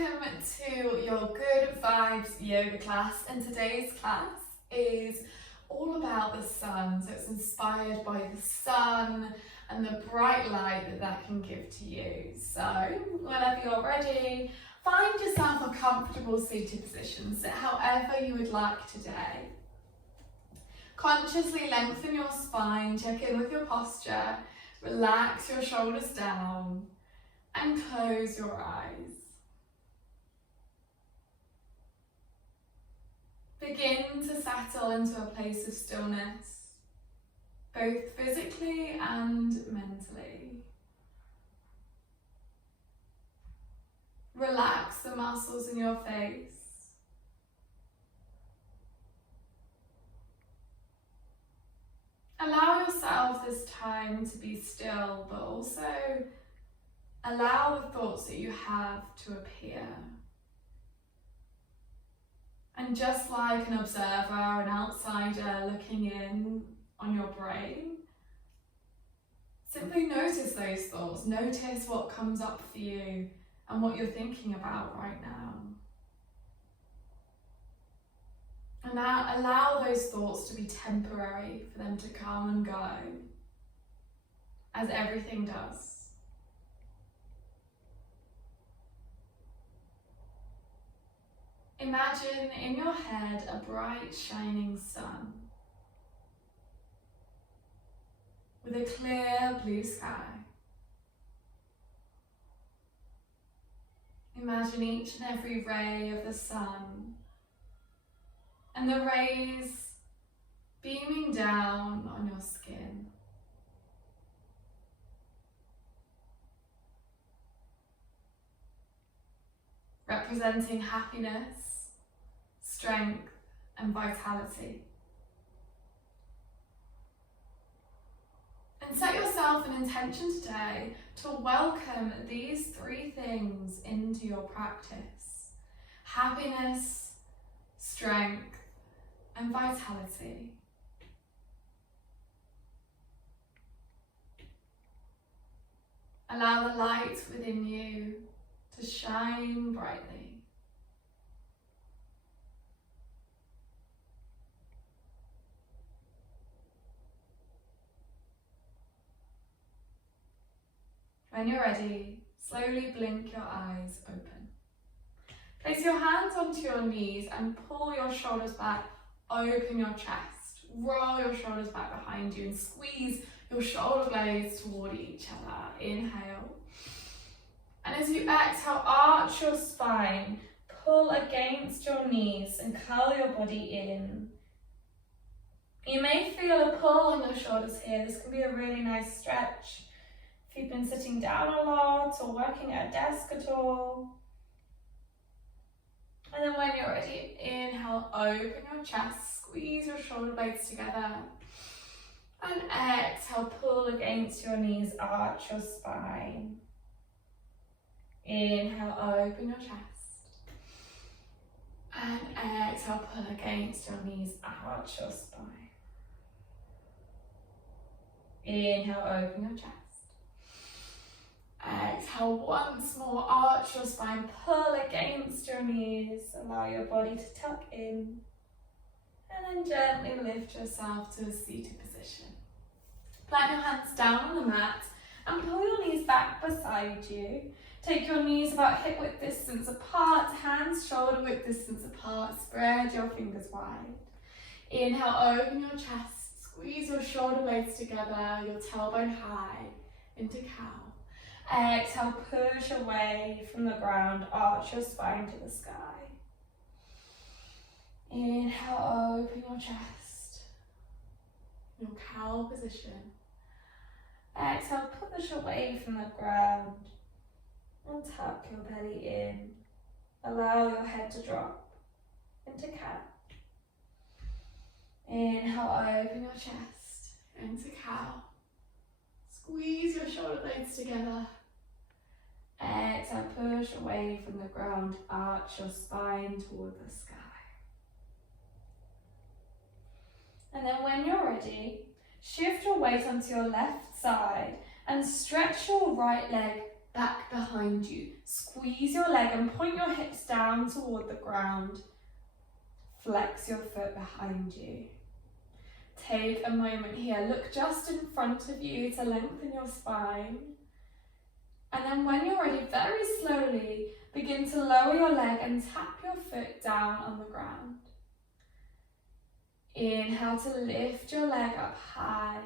Welcome to your Good Vibes yoga class, and today's class is all about the sun. So it's inspired by the sun and the bright light that can give to you. So whenever you're ready, find yourself a comfortable seated position, sit however you would like today. Consciously lengthen your spine, check in with your posture, relax your shoulders down and close your eyes. Begin to settle into a place of stillness, both physically and mentally. Relax the muscles in your face. Allow yourself this time to be still, but also allow the thoughts that you have to appear. And just like an observer, an outsider looking in on your brain, simply notice those thoughts. Notice what comes up for you and what you're thinking about right now. And now allow those thoughts to be temporary, for them to come and go, as everything does. Imagine in your head a bright shining sun with a clear blue sky. Imagine each and every ray of the sun and the rays beaming down on your skin. Representing happiness, strength and vitality. And set yourself an intention today to welcome these three things into your practice: happiness, strength and vitality. Allow the light within you to shine brightly. When you're ready, slowly blink your eyes open. Place your hands onto your knees and pull your shoulders back, open your chest. Roll your shoulders back behind you and squeeze your shoulder blades toward each other. Inhale. And as you exhale, arch your spine, pull against your knees and curl your body in. You may feel a pull on your shoulders here. This can be a really nice stretch if you've been sitting down a lot or working at a desk at all. And then when you're ready, inhale, open your chest, squeeze your shoulder blades together. And exhale, pull against your knees, arch your spine. Inhale, open your chest. And exhale, pull against your knees, arch your spine. Inhale, open your chest. Exhale, once more, arch your spine, pull against your knees, allow your body to tuck in, and then gently lift yourself to a seated position. Plant your hands down on the mat and pull your knees back beside you. Take your knees about hip width distance apart, hands shoulder width distance apart, spread your fingers wide. Inhale, open your chest, squeeze your shoulder blades together, your tailbone high into cow. Exhale, push away from the ground, arch your spine to the sky. Inhale, open your chest, your cow position. Exhale, push away from the ground and tuck your belly in. Allow your head to drop into cat. Inhale, open your chest into cow. Squeeze your shoulder blades together. Exhale, push away from the ground, arch your spine toward the sky. And then when you're ready, shift your weight onto your left side and stretch your right leg back behind behind you. Squeeze your leg and point your hips down toward the ground. Flex your foot behind you. Take a moment here. Look just in front of you to lengthen your spine. And then when you're ready, very slowly, begin to lower your leg and tap your foot down on the ground. Inhale to lift your leg up high.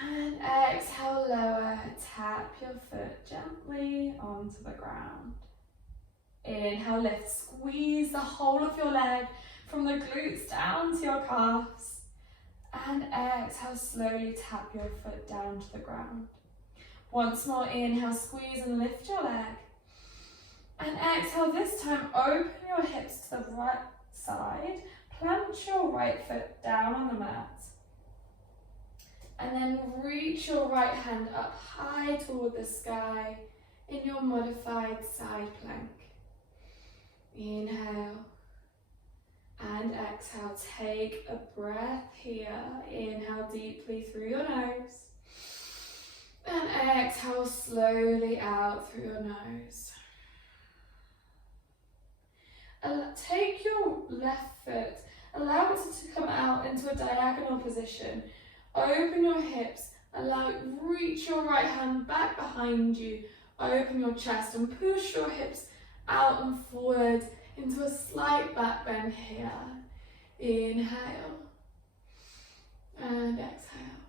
And exhale, lower, tap your foot gently onto the ground. Inhale, lift, squeeze the whole of your leg from the glutes down to your calves. And exhale, slowly tap your foot down to the ground. Once more, inhale, squeeze and lift your leg. And exhale, this time open your hips to the right side. Plant your right foot down on the mat. And then reach your right hand up high toward the sky in your modified side plank. Inhale and exhale. Take a breath here. Inhale deeply through your nose. And exhale slowly out through your nose. Take your left foot, allow it to come out into a diagonal position. Open your hips, reach your right hand back behind you. Open your chest and push your hips out and forward into a slight back bend here. Inhale and exhale.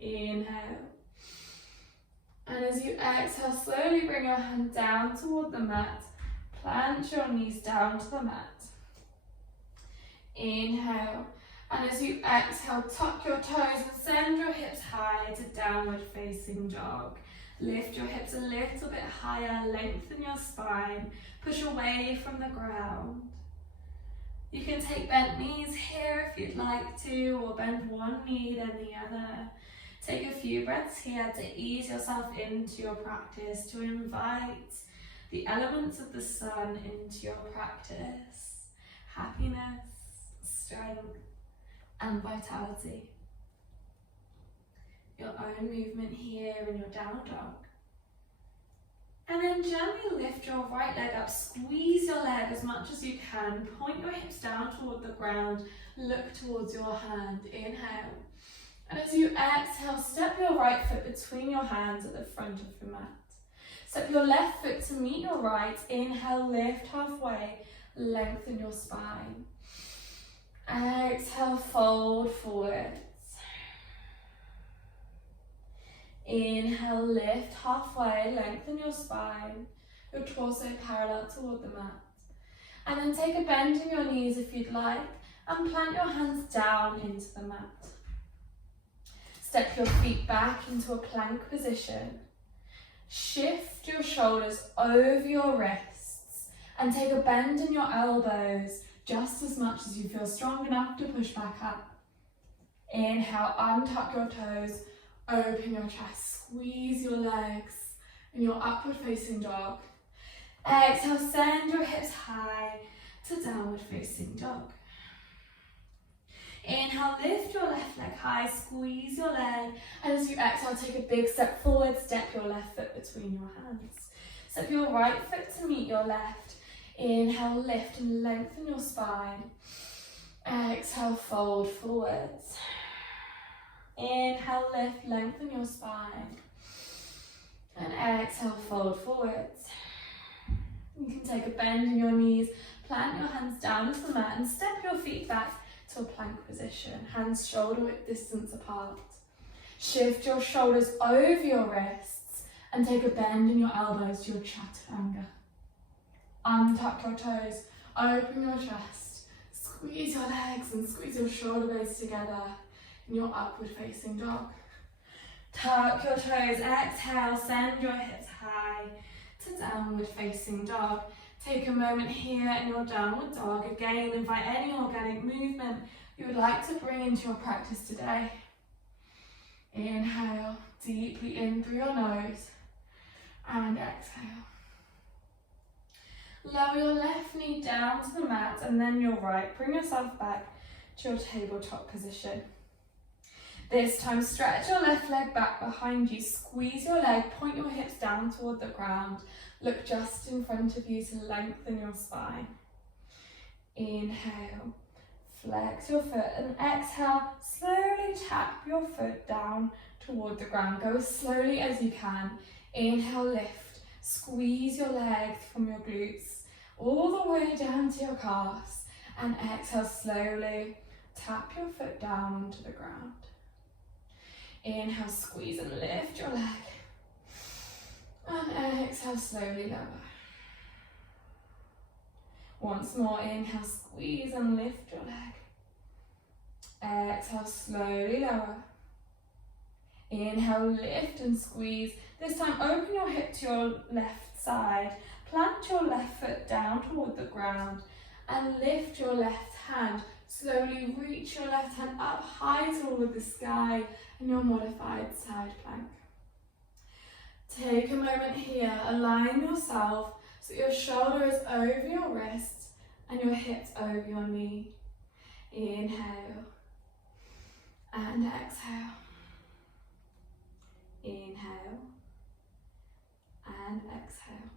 Inhale. And as you exhale, slowly bring your hand down toward the mat. Plant your knees down to the mat. Inhale. And as you exhale, tuck your toes and send your hips high to downward facing dog. Lift your hips a little bit higher, lengthen your spine, push away from the ground. You can take bent knees here if you'd like to, or bend one knee then the other. Take a few breaths here to ease yourself into your practice, to invite the elements of the sun into your practice. Happiness, strength, and vitality. Your own movement here in your downward dog. And then gently lift your right leg up, squeeze your leg as much as you can, point your hips down toward the ground, look towards your hand, inhale. And as you exhale, step your right foot between your hands at the front of the mat. Step your left foot to meet your right, inhale, lift halfway, lengthen your spine. Exhale, fold forwards. Inhale, lift halfway, lengthen your spine, your torso parallel toward the mat. And then take a bend in your knees if you'd like, and plant your hands down into the mat. Step your feet back into a plank position. Shift your shoulders over your wrists, and take a bend in your elbows, just as much as you feel strong enough to push back up. Inhale, untuck your toes, open your chest, squeeze your legs in your upward facing dog. Exhale, send your hips high to downward facing dog. Inhale, lift your left leg high, squeeze your leg, and as you exhale, take a big step forward, step your left foot between your hands. Step your right foot to meet your left. Inhale, lift and lengthen your spine. Exhale, fold forwards. Inhale, lift, lengthen your spine. And exhale, fold forwards. You can take a bend in your knees, plant your hands down to the mat and step your feet back to a plank position, hands shoulder width distance apart. Shift your shoulders over your wrists and take a bend in your elbows to your chaturanga. Untuck your toes, open your chest, squeeze your legs and squeeze your shoulder blades together in your upward facing dog. Tuck your toes, exhale, send your hips high to downward facing dog. Take a moment here in your downward dog. Again, invite any organic movement you would like to bring into your practice today. Inhale, deeply in through your nose, and exhale. Lower your left knee down to the mat and then your right. Bring yourself back to your tabletop position. This time, stretch your left leg back behind you, squeeze your leg, point your hips down toward the ground. Look just in front of you to lengthen your spine. Inhale, flex your foot, and exhale, slowly tap your foot down toward the ground. Go as slowly as you can. Inhale, lift, squeeze your legs from your glutes all the way down to your calves, and exhale, slowly tap your foot down to the ground. Inhale, squeeze and lift your leg, and exhale, slowly lower. Once more, inhale, squeeze and lift your leg. Exhale, slowly lower. Inhale, lift and squeeze. This time, open your hip to your left side. Plant your left foot down toward the ground and lift your left hand. Slowly reach your left hand up high toward the sky in your modified side plank. Take a moment here, align yourself so your shoulder is over your wrist and your hips over your knee. Inhale and exhale. Inhale and exhale.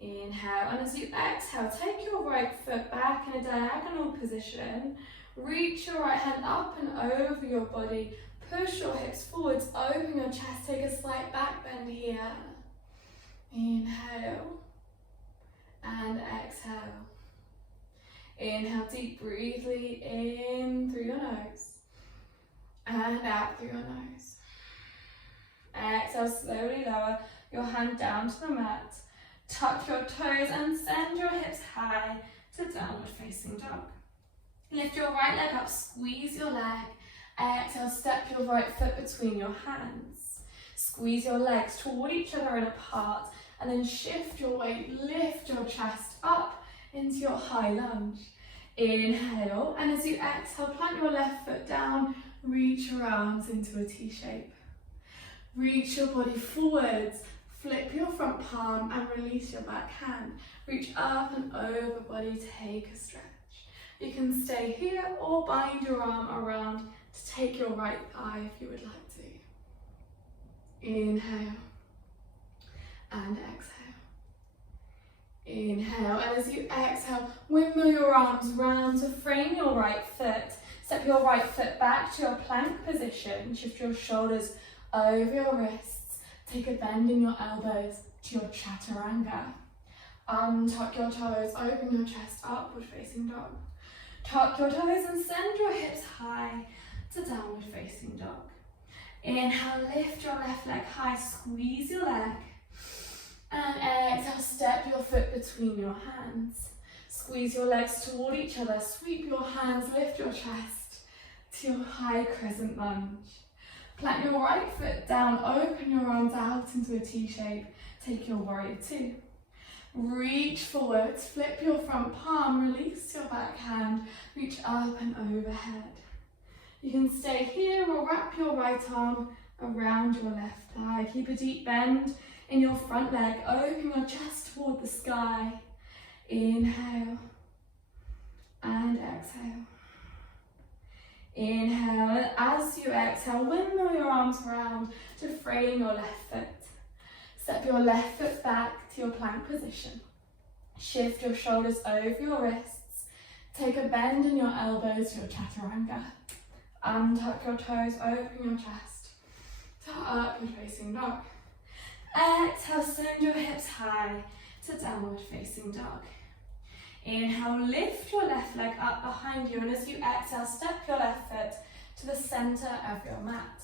Inhale, and as you exhale, take your right foot back in a diagonal position. Reach your right hand up and over your body. Push your hips forwards, open your chest, take a slight back bend here. Inhale and exhale. Inhale, deep, breathe in through your nose and out through your nose. Exhale, slowly lower your hand down to the mat. Tuck your toes and send your hips high to downward facing dog. Lift your right leg up, squeeze your leg. Exhale, step your right foot between your hands. Squeeze your legs toward each other and apart, and then shift your weight, lift your chest up into your high lunge. Inhale, and as you exhale, plant your left foot down, reach your arms into a T shape. Reach your body forwards, flip your front palm and release your back hand. Reach up and over body, take a stretch. You can stay here or bind your arm around to take your right thigh if you would like to. Inhale and exhale. Inhale, and as you exhale, windmill your arms round to frame your right foot. Step your right foot back to your plank position. Shift your shoulders over your wrists. Take a bend in your elbows to your chaturanga. Untuck your toes, open your chest, upward facing dog. Tuck your toes and send your hips high to downward facing dog. Inhale, lift your left leg high, squeeze your leg. And exhale, step your foot between your hands. Squeeze your legs toward each other, sweep your hands, lift your chest to your high crescent lunge. Plant your right foot down, open your arms out into a T shape. Take your warrior two. Reach forwards, flip your front palm, release your back hand, reach up and overhead. You can stay here or wrap your right arm around your left thigh. Keep a deep bend in your front leg, open your chest toward the sky. Inhale and exhale. Inhale, and as you exhale, windmill your arms around to frame your left foot. Step your left foot back to your plank position. Shift your shoulders over your wrists. Take a bend in your elbows to your chaturanga. Untuck your toes, open your chest to upward facing dog. Exhale, send your hips high to downward facing dog. Inhale, lift your left leg up behind you, and as you exhale, step your left foot to the center of your mat.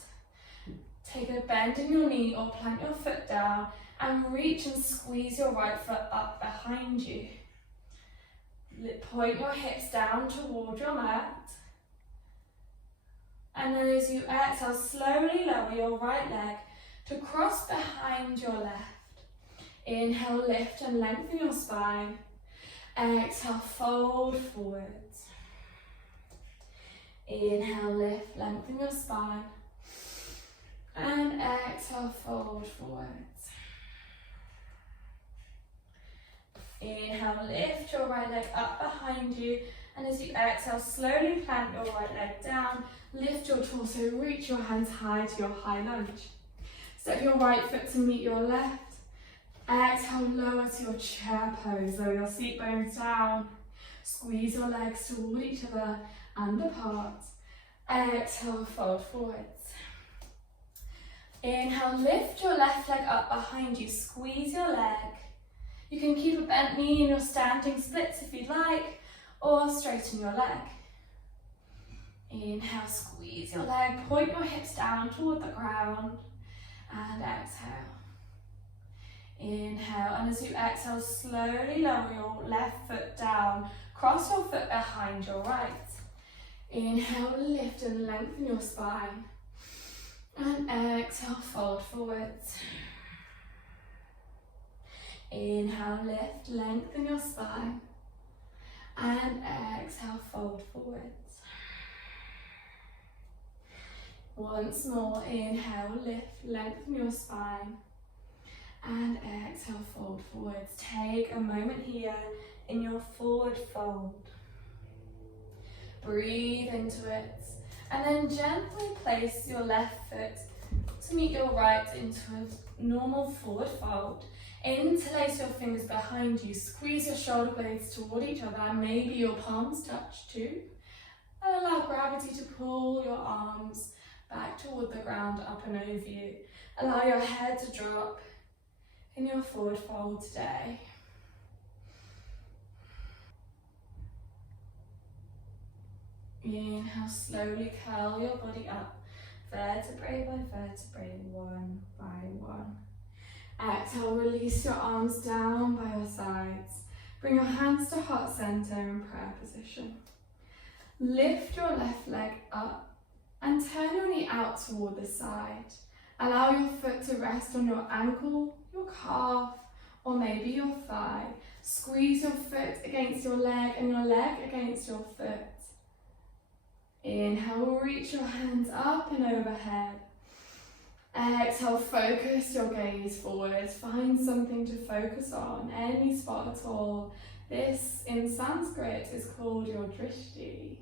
Take a bend in your knee or plant your foot down and reach and squeeze your right foot up behind you. Point your hips down toward your mat. And then as you exhale, slowly lower your right leg to cross behind your left. Inhale, lift and lengthen your spine. Exhale, fold forwards. Inhale, lift, lengthen your spine. And exhale, fold forwards. Inhale, lift your right leg up behind you And as you exhale, slowly plant your right leg down, lift your torso, reach your hands high to your high lunge. Step your right foot to meet your left. Exhale, lower to your chair pose, lower your seat bones down. Squeeze your legs toward each other and apart. Exhale, fold forwards. Inhale, lift your left leg up behind you, squeeze your leg. You can keep a bent knee in your standing splits if you'd like, or straighten your leg. Inhale, squeeze your leg, point your hips down toward the ground, and exhale. Inhale, and as you exhale, slowly lower your left foot down, cross your foot behind your right. Inhale, lift and lengthen your spine, and exhale, fold forwards. Inhale, lift, lengthen your spine, and exhale, fold forwards. Once more, inhale, lift, lengthen your spine, and exhale, fold forwards. Take a moment here in your forward fold. Breathe into it, and then gently place your left foot to meet your right into a normal forward fold. Interlace your fingers behind you, squeeze your shoulder blades toward each other, maybe your palms touch too. And allow gravity to pull your arms back toward the ground, up and over you. Allow your head to drop in your forward fold today. Inhale, slowly curl your body up, vertebrae by vertebrae, one by one. Exhale, release your arms down by your sides. Bring your hands to heart center in prayer position. Lift your left leg up and turn your knee out toward the side. Allow your foot to rest on your ankle, your calf, or maybe your thigh. Squeeze your foot against your leg and your leg against your foot. Inhale, reach your hands up and overhead. Exhale, focus your gaze forwards. Find something to focus on, any spot at all. This in Sanskrit is called your drishti.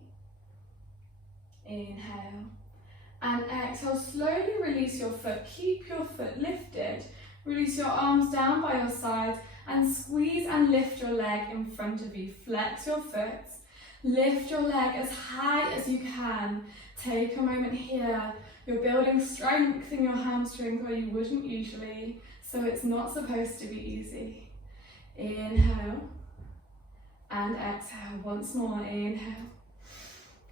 Inhale. And exhale, slowly release your foot. Keep your foot lifted. Release your arms down by your sides and squeeze and lift your leg in front of you. Flex your foot. Lift your leg as high as you can. Take a moment here. You're building strength in your hamstrings where you wouldn't usually, so it's not supposed to be easy. Inhale and exhale. Once more, inhale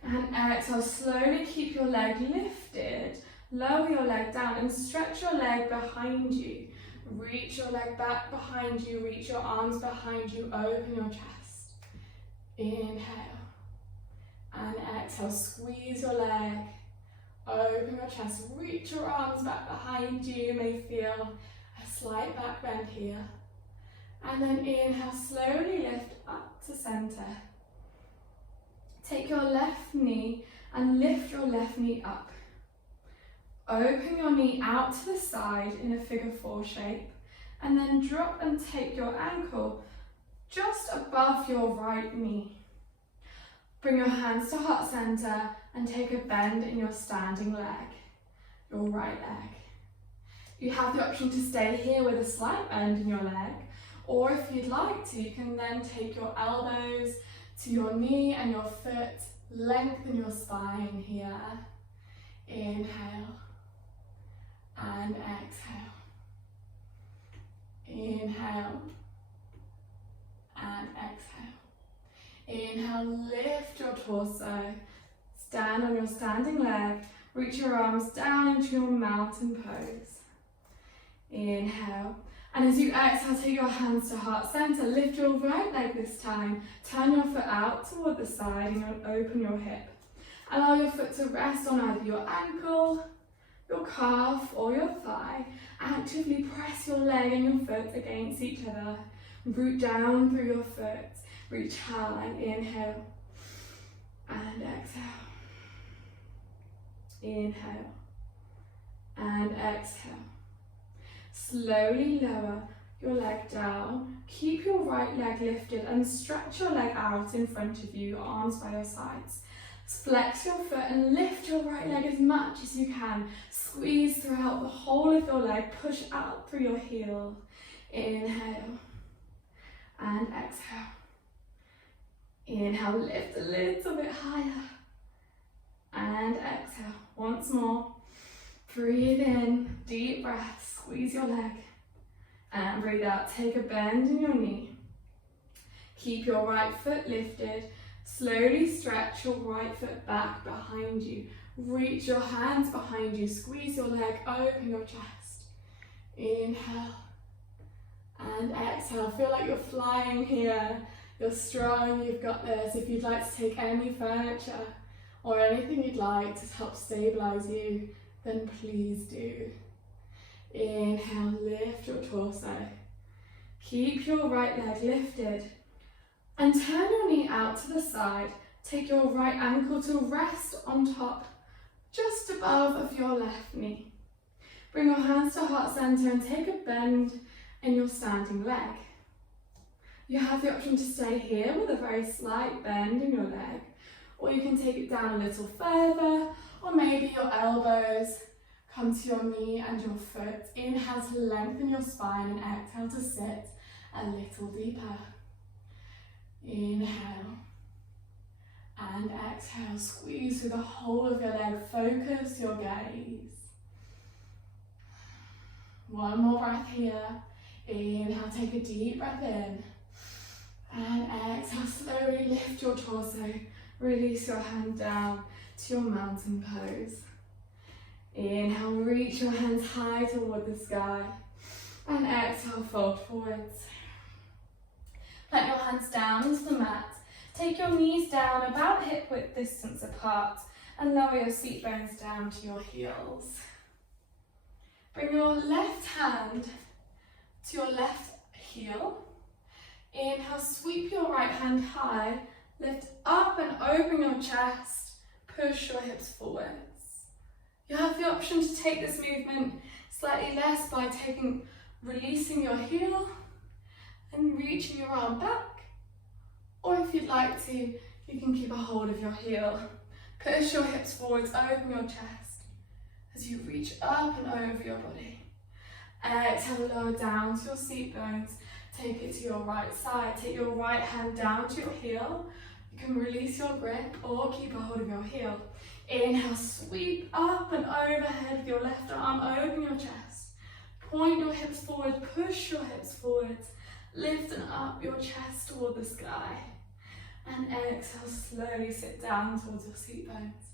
and exhale. Slowly keep your leg lifted. Lower your leg down and stretch your leg behind you. Reach your leg back behind you. Reach your arms behind you. Open your chest. Inhale and exhale. Squeeze your leg. Open your chest, reach your arms back behind you. You may feel a slight back bend here. And then inhale, slowly lift up to center. Take your left knee and lift your left knee up. Open your knee out to the side in a figure 4 shape. And then drop and take your ankle just above your right knee. Bring your hands to heart center and take a bend in your standing leg, your right leg. You have the option to stay here with a slight bend in your leg, or if you'd like to, you can then take your elbows to your knee and your foot, lengthen your spine here. Inhale and exhale. Inhale and exhale. Inhale, lift your torso. Stand on your standing leg. Reach your arms down into your mountain pose. Inhale. And as you exhale, take your hands to heart center. Lift your right leg this time. Turn your foot out toward the side and open your hip. Allow your foot to rest on either your ankle, your calf, or your thigh. Actively press your leg and your foot against each other. Root down through your foot. Reach high. Inhale and exhale. Inhale and exhale. Slowly lower your leg down. Keep your right leg lifted and stretch your leg out in front of you, your arms by your sides. Flex your foot and lift your right leg as much as you can. Squeeze throughout the whole of your leg. Push out through your heel. Inhale and exhale. Inhale, lift a little bit higher. And exhale. Once more. Breathe in, deep breath. Squeeze your leg. And breathe out. Take a bend in your knee. Keep your right foot lifted. Slowly stretch your right foot back behind you. Reach your hands behind you. Squeeze your leg, open your chest. Inhale and exhale. Feel like you're flying here. You're strong, you've got this. If you'd like to take any furniture or anything you'd like to help stabilize you, then please do. Inhale, lift your torso. Keep your right leg lifted. And turn your knee out to the side. Take your right ankle to rest on top, just above of your left knee. Bring your hands to heart center and take a bend in your standing leg. You have the option to stay here with a very slight bend in your leg, or you can take it down a little further, or maybe your elbows come to your knee and your foot. Inhale to lengthen your spine and exhale to sit a little deeper. Inhale and exhale. Squeeze through the whole of your leg. Focus your gaze. One more breath here. Inhale, take a deep breath in. And exhale, slowly lift your torso. Release your hand down to your mountain pose. Inhale, reach your hands high toward the sky. And exhale, fold forwards. Plant your hands down into the mat. Take your knees down about hip width distance apart and lower your seat bones down to your heels. Bring your left hand to your left heel. Inhale, sweep your right hand high. Lift up and open your chest. Push your hips forwards. You have the option to take this movement slightly less by releasing your heel and reaching your arm back, or if you'd like to, you can keep a hold of your heel. Push your hips forwards, open your chest as you reach up and over your body. Exhale, lower down to your seat bones. Take it to your right side. Take your right hand down to your heel. You can release your grip or keep a hold of your heel. Inhale, sweep up and overhead with your left arm, open your chest. Point your hips forward, push your hips forwards. Lifting up your chest toward the sky. And exhale, slowly sit down towards your seat bones.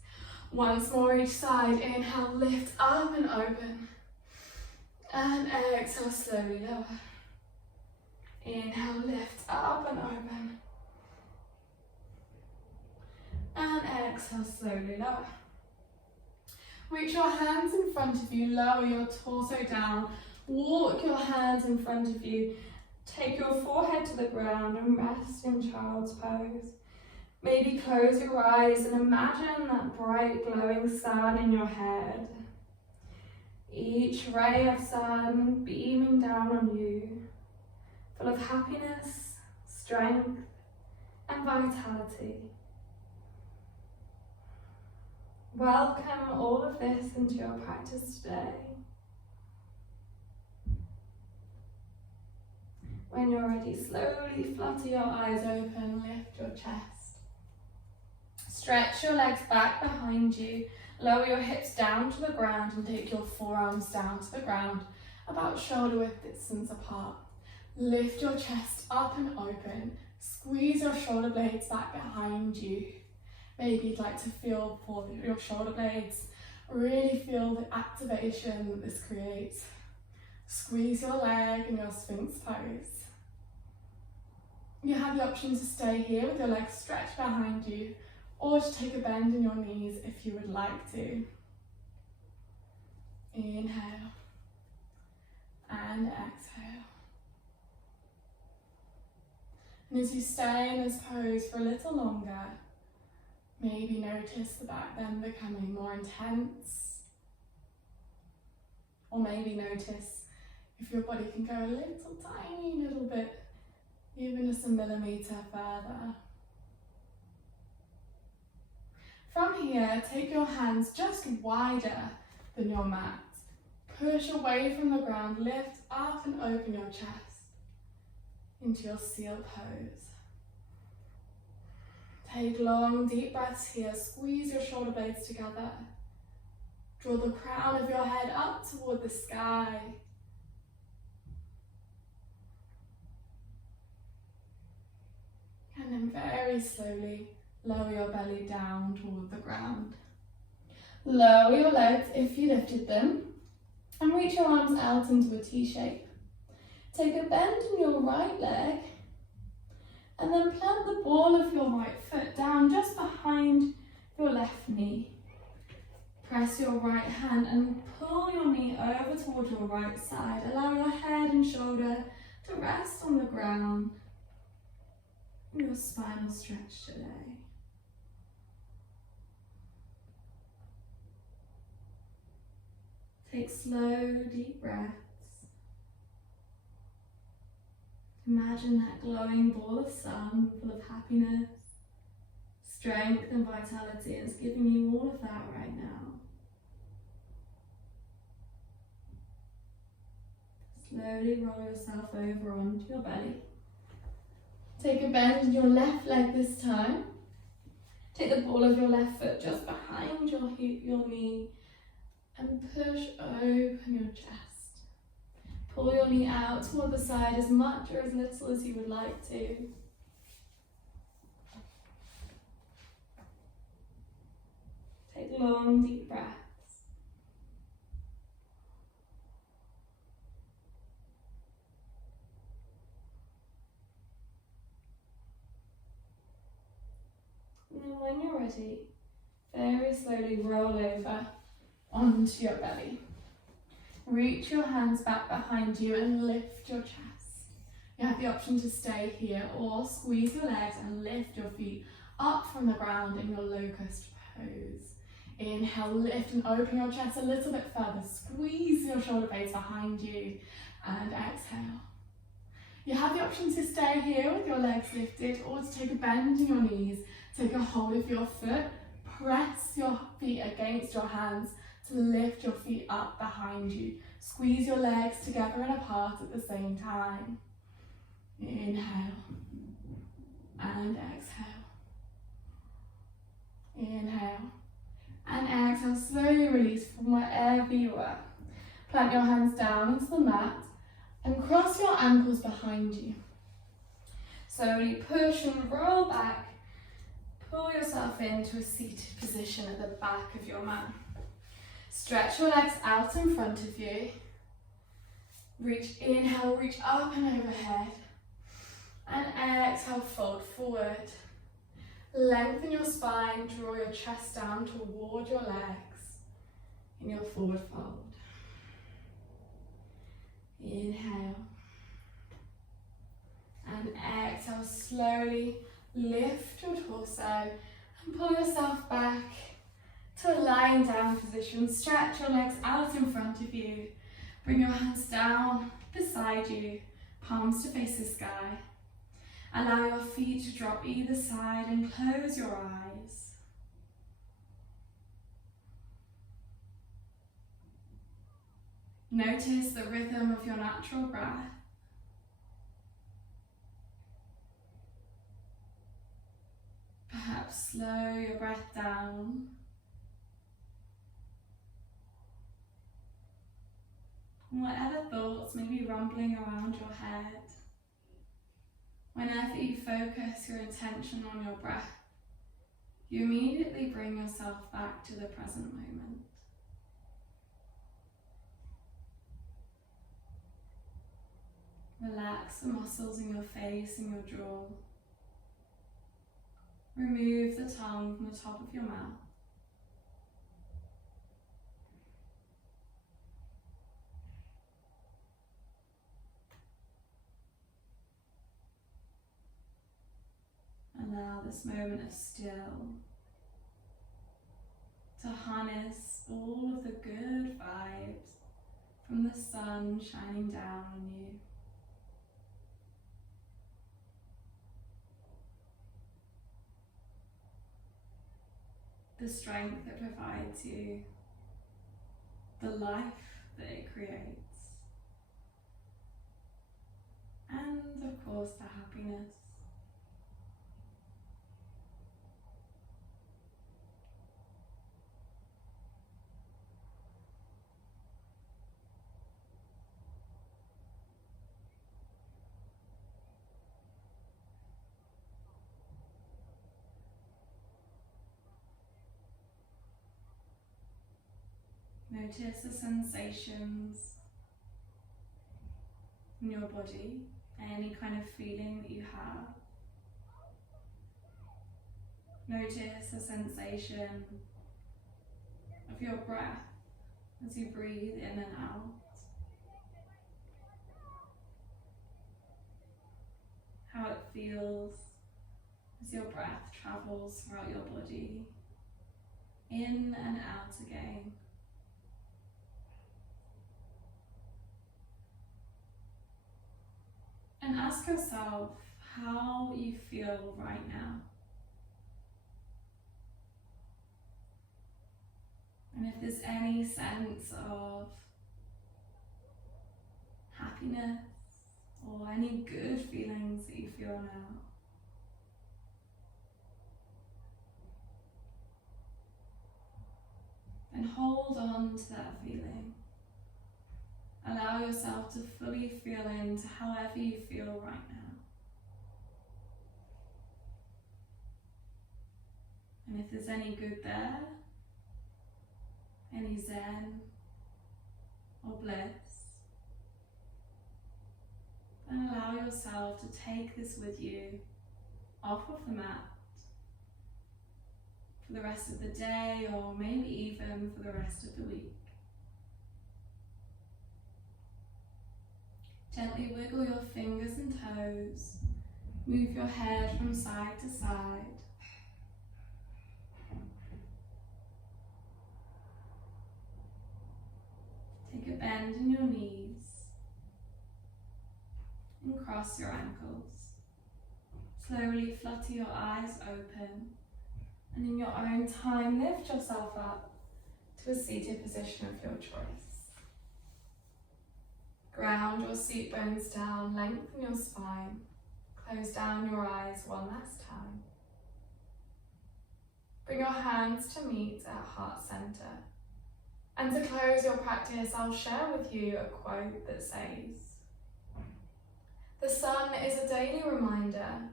Once more each side. Inhale, lift up and open. And exhale, slowly lower. Inhale, lift up and open. And exhale, slowly lower. Reach your hands in front of you, lower your torso down. Walk your hands in front of you. Take your forehead to the ground and rest in child's pose. Maybe close your eyes and imagine that bright glowing sun in your head. Each ray of sun beaming down on you, full of happiness, strength, and vitality. Welcome all of this into your practice today. When you're ready, slowly flutter your eyes open, lift your chest. Stretch your legs back behind you, lower your hips down to the ground and take your forearms down to the ground, about shoulder width distance apart. Lift your chest up and open, squeeze your shoulder blades back behind you. Maybe you'd like to feel for your shoulder blades, really feel the activation that this creates. Squeeze your leg in your Sphinx pose. You have the option to stay here with your legs stretched behind you, or to take a bend in your knees if you would like to. Inhale and exhale. And as you stay in this pose for a little longer, maybe notice the back bend becoming more intense, or maybe notice If your body can go a little tiny little bit, even just a millimetre further. From here, take your hands just wider than your mat. Push away from the ground, lift up and open your chest into your seal pose. Take long, deep breaths here. Squeeze your shoulder blades together. Draw the crown of your head up toward the sky. And then very slowly lower your belly down toward the ground. Lower your legs if you lifted them and reach your arms out into a T shape. Take a bend in your right leg and then plant the ball of your right foot down just behind your left knee. Press your right hand and pull your knee over toward your right side. Allow your head and shoulder to rest on the ground. Your spine will stretch today. Take slow, deep breaths. Imagine that glowing ball of sun full of happiness, strength and vitality, and it's giving you all of that right now. Slowly roll yourself over onto your belly. Take a bend in your left leg this time. Take the ball of your left foot just behind your knee and push open your chest. Pull your knee out toward the side as much or as little as you would like to. Take long, deep breaths. And then when you're ready, very slowly roll over onto your belly. Reach your hands back behind you and lift your chest. You have the option to stay here or squeeze your legs and lift your feet up from the ground in your locust pose. Inhale, lift and open your chest a little bit further. Squeeze your shoulder blades behind you and exhale. You have the option to stay here with your legs lifted or to take a bend in your knees. Take a hold of your foot, press your feet against your hands to lift your feet up behind you. Squeeze your legs together and apart at the same time. Inhale and exhale. Inhale and exhale. Slowly release from wherever you are. Plant your hands down into the mat and cross your ankles behind you. Slowly push and roll back. Pull yourself into a seated position at the back of your mat. Stretch your legs out in front of you. Inhale, reach up and overhead. And exhale, fold forward. Lengthen your spine, draw your chest down toward your legs in your forward fold. Inhale. And exhale, slowly lift your torso and pull yourself back to a lying down position. Stretch your legs out in front of you. Bring your hands down beside you, palms to face the sky. Allow your feet to drop either side and close your eyes. Notice the rhythm of your natural breath. Perhaps slow your breath down. And whatever thoughts may be rumbling around your head, whenever you focus your attention on your breath, you immediately bring yourself back to the present moment. Relax the muscles in your face and your jaw. Remove the tongue from the top of your mouth. Allow this moment of still to harness all of the good vibes from the sun shining down on you. The strength it provides you, the life that it creates, and of course the happiness. Notice the sensations in your body, any kind of feeling that you have. Notice the sensation of your breath as you breathe in and out. How it feels as your breath travels throughout your body, in and out again. And ask yourself how you feel right now. And if there's any sense of happiness or any good feelings that you feel now. And hold on to that feeling. Allow yourself to fully feel into however you feel right now. And if there's any good there, any zen or bliss, then allow yourself to take this with you off of the mat for the rest of the day, or maybe even for the rest of the week. Gently wiggle your fingers and toes, move your head from side to side. Take a bend in your knees and cross your ankles. Slowly flutter your eyes open, and in your own time lift yourself up to a seated position of your choice. Ground your seat bones down, lengthen your spine, close down your eyes one last time. Bring your hands to meet at heart center. And to close your practice, I'll share with you a quote that says, "The sun is a daily reminder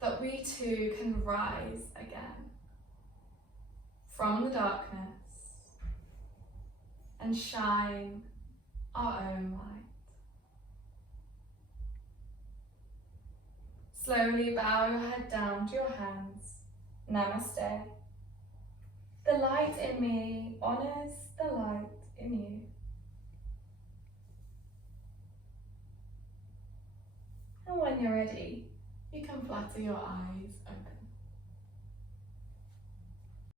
that we too can rise again from the darkness and shine our own light." Slowly bow your head down to your hands. Namaste. The light in me honors the light in you. And when you're ready, you can flutter your eyes open.